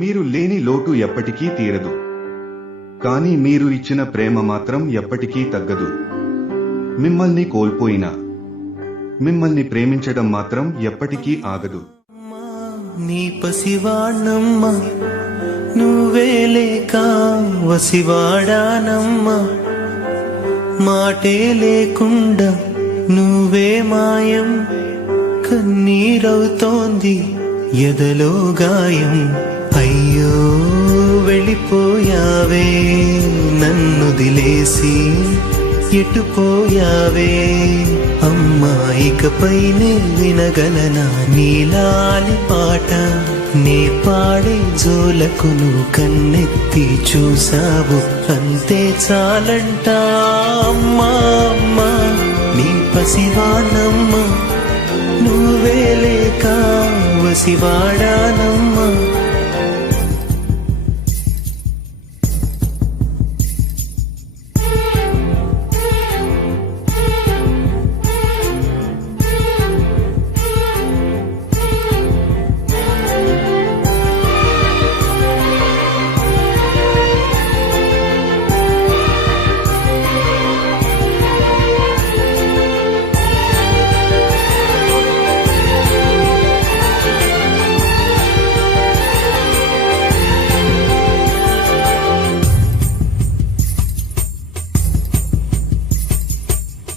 మీరు లేని లోటు ఎప్పటికీ తీరదు, కానీ మీరు ఇచ్చిన ప్రేమ మాత్రం ఎప్పటికీ తగ్గదు. మిమ్మల్ని కోల్పోయినా మిమ్మల్ని ప్రేమించడం మాత్రం ఎప్పటికీ ఆగదు. నీ పసివాణమ్మ నువ్వే లేక వసివాడానమ్మ, మాటే లేకుండా నువ్వే మాయం, కన్నీరవుతోంది ఎదలో గాయం. అయ్యో వెళ్ళిపోయావే నన్ను దిలేసి, ఎటుపోయావే అమ్మా, ఇకపైనే వినగలనా నీలాలి పాట? నే పాడే జోలకు నువ్వు కన్నెత్తి చూసావు, అంతే చాలంట. అమ్మా అమ్మా నీ పసివాణమ్మ నువ్వే లేక వసివాడానమ్మ.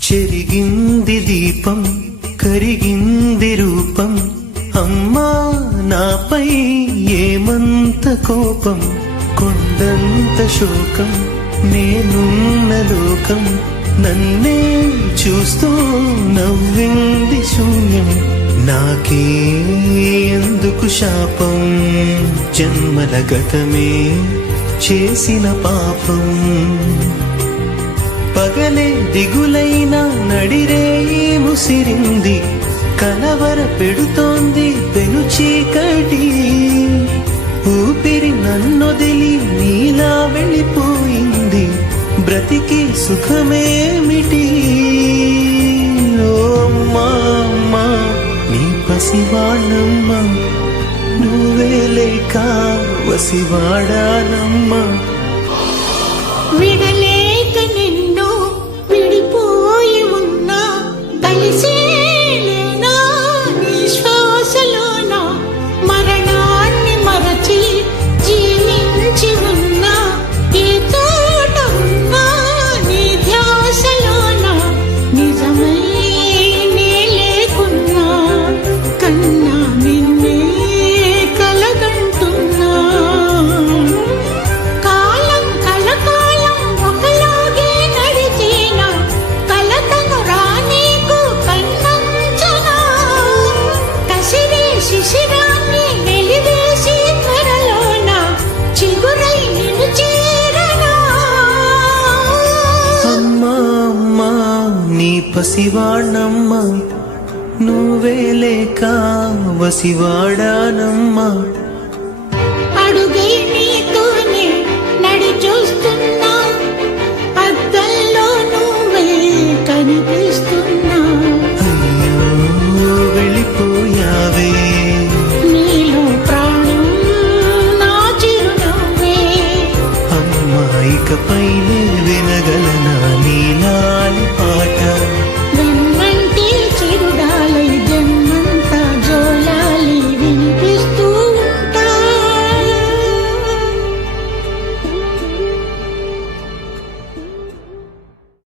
చెరిగింది దీపం కరిగింది రూపం, అమ్మా నాపై ఏమంత కోపం, కొండంత శోకం నేనున్న లోకం, నన్నే చూస్తూ నవ్వింది శూన్యం. నాకే ఎందుకు శాపం, జన్మల గతమే చేసిన పాపం. పగలే దిగులైన నడిరేయి ముసిరింది, కలవర పెడుతోంది పెను చీకటి. ఊపిరి నన్నొదిలి నీలా వెళ్ళిపోయింది, బ్రతికి సుఖమేమిటి? ఓ అమ్మా అమ్మా నీ పసివాణమ్మ నువ్వే లేక వసివాడానమ్మ. విడలేక నిన్ను విడిపోయి ఉన్నా, కలిసేనా నీ శ్వాసలోన, మరణాన్ని మరచి జీవించి ఉన్నా, ఏ తోట ఉన్నా నీ ధ్యాసలోన, నిజమై నే లేకున్నా, కన్నా నిన్నే కలగంటున్నా. శిశిరాన్ని వెలివేసి త్వరలోన చిగురై నిన్ను చేరనా. అమ్మా అమ్మా నీ పసివాణమ్మ నువ్వే లేక వసివాడానమ్మ.